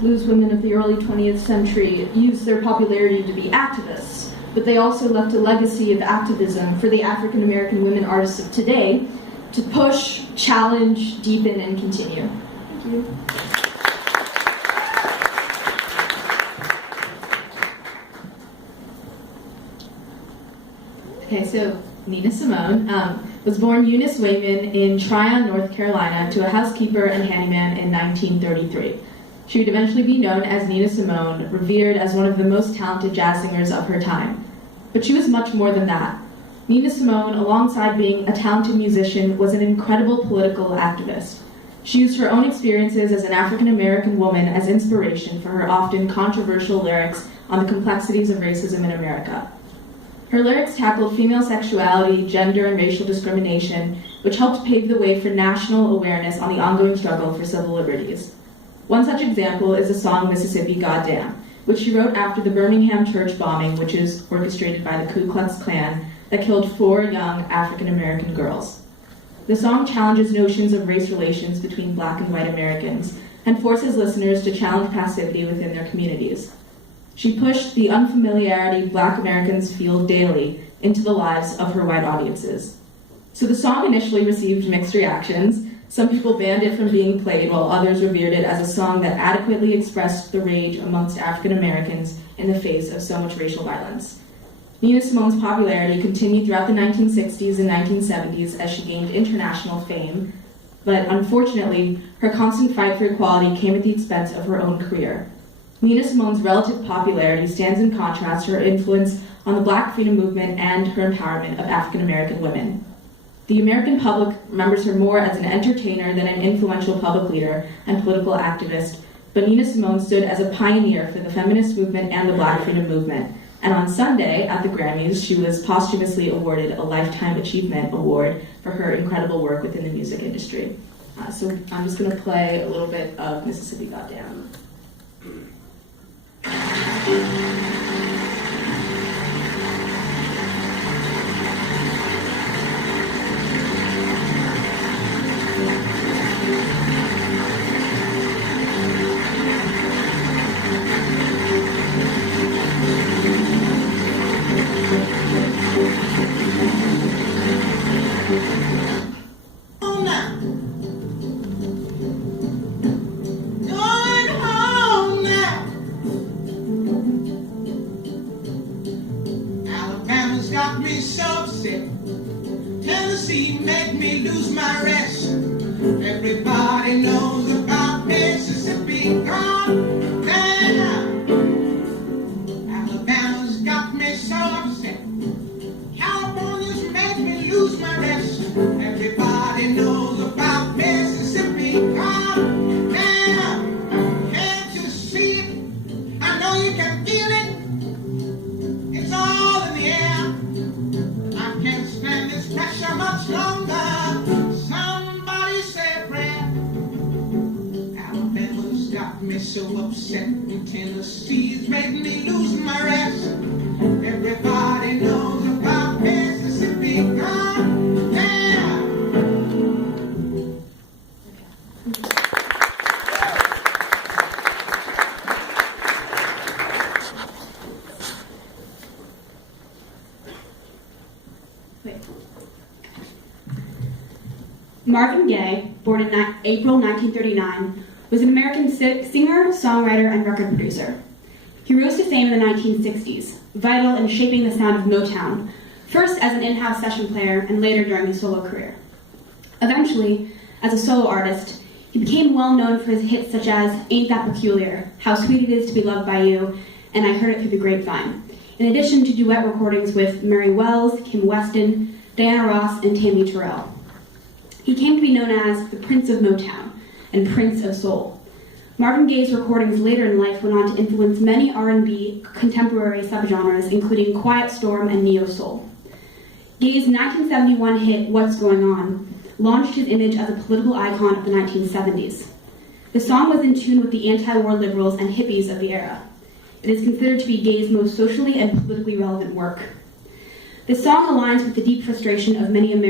blues women of the early 20th century used their popularity to be activists, but they also left a legacy of activism for the African American women artists of today to push, challenge, deepen, and continue. Thank you. Okay, so Nina Simone was born Eunice Wayman in Tryon, North Carolina, to a housekeeper and handyman in 1933. She would eventually be known as Nina Simone, revered as one of the most talented jazz singers of her time. But she was much more than that. Nina Simone, alongside being a talented musician, was an incredible political activist. She used her own experiences as an African-American woman as inspiration for her often controversial lyrics on the complexities of racism in America. Her lyrics tackled female sexuality, gender, and racial discrimination, which helped pave the way for national awareness on the ongoing struggle for civil liberties. One such example is the song Mississippi Goddamn, which she wrote after the Birmingham church bombing, which was orchestrated by the Ku Klux Klan, that killed 4 young African-American girls. The song challenges notions of race relations between Black and white Americans and forces listeners to challenge passivity within their communities. She pushed the unfamiliarity Black Americans feel daily into the lives of her white audiences. So the song initially received mixed reactions. Some people banned it from being played, while others revered it as a song that adequately expressed the rage amongst African Americans in the face of so much racial violence. Nina Simone's popularity continued throughout the 1960s and 1970s as she gained international fame, but unfortunately, her constant fight for equality came at the expense of her own career. Nina Simone's relative popularity stands in contrast to her influence on the Black freedom movement and her empowerment of African American women. The American public remembers her more as an entertainer than an influential public leader and political activist, but Nina Simone stood as a pioneer for the feminist movement and the Black freedom movement. And on Sunday, at the Grammys, she was posthumously awarded a Lifetime Achievement Award for her incredible work within the music industry. So I'm just going to play a little bit of Mississippi Goddamn. Got me so upset. Tennessee made me lose my rest. Everybody knows about Mississippi gone down. Alabama's got me so upset. California's made me lose my rest. Everybody knows about Mississippi gone down. Can't you see it? I know you can feel it. It's all in the air. Can't stand this pressure much longer. Somebody say a prayer. Alabama's got me so upset. Tennessee's made me lose my rest. Everybody knows about Mississippi gone down. Marvin Gaye, born in April 1939, was an American singer, songwriter, and record producer. He rose to fame in the 1960s, vital in shaping the sound of Motown, first as an in-house session player and later during his solo career. Eventually, as a solo artist, he became well known for his hits such as Ain't That Peculiar, How Sweet It Is to Be Loved by You, and I Heard It Through the Grapevine, in addition to duet recordings with Mary Wells, Kim Weston, Diana Ross, and Tammy Terrell. He came to be known as the Prince of Motown and Prince of Soul. Marvin Gaye's recordings later in life went on to influence many R&B contemporary subgenres, including Quiet Storm and neo-soul. Gaye's 1971 hit What's Going On launched his image as a political icon of the 1970s. The song was in tune with the anti-war liberals and hippies of the era. It is considered to be Gaye's most socially and politically relevant work. The song aligns with the deep frustration of many Americans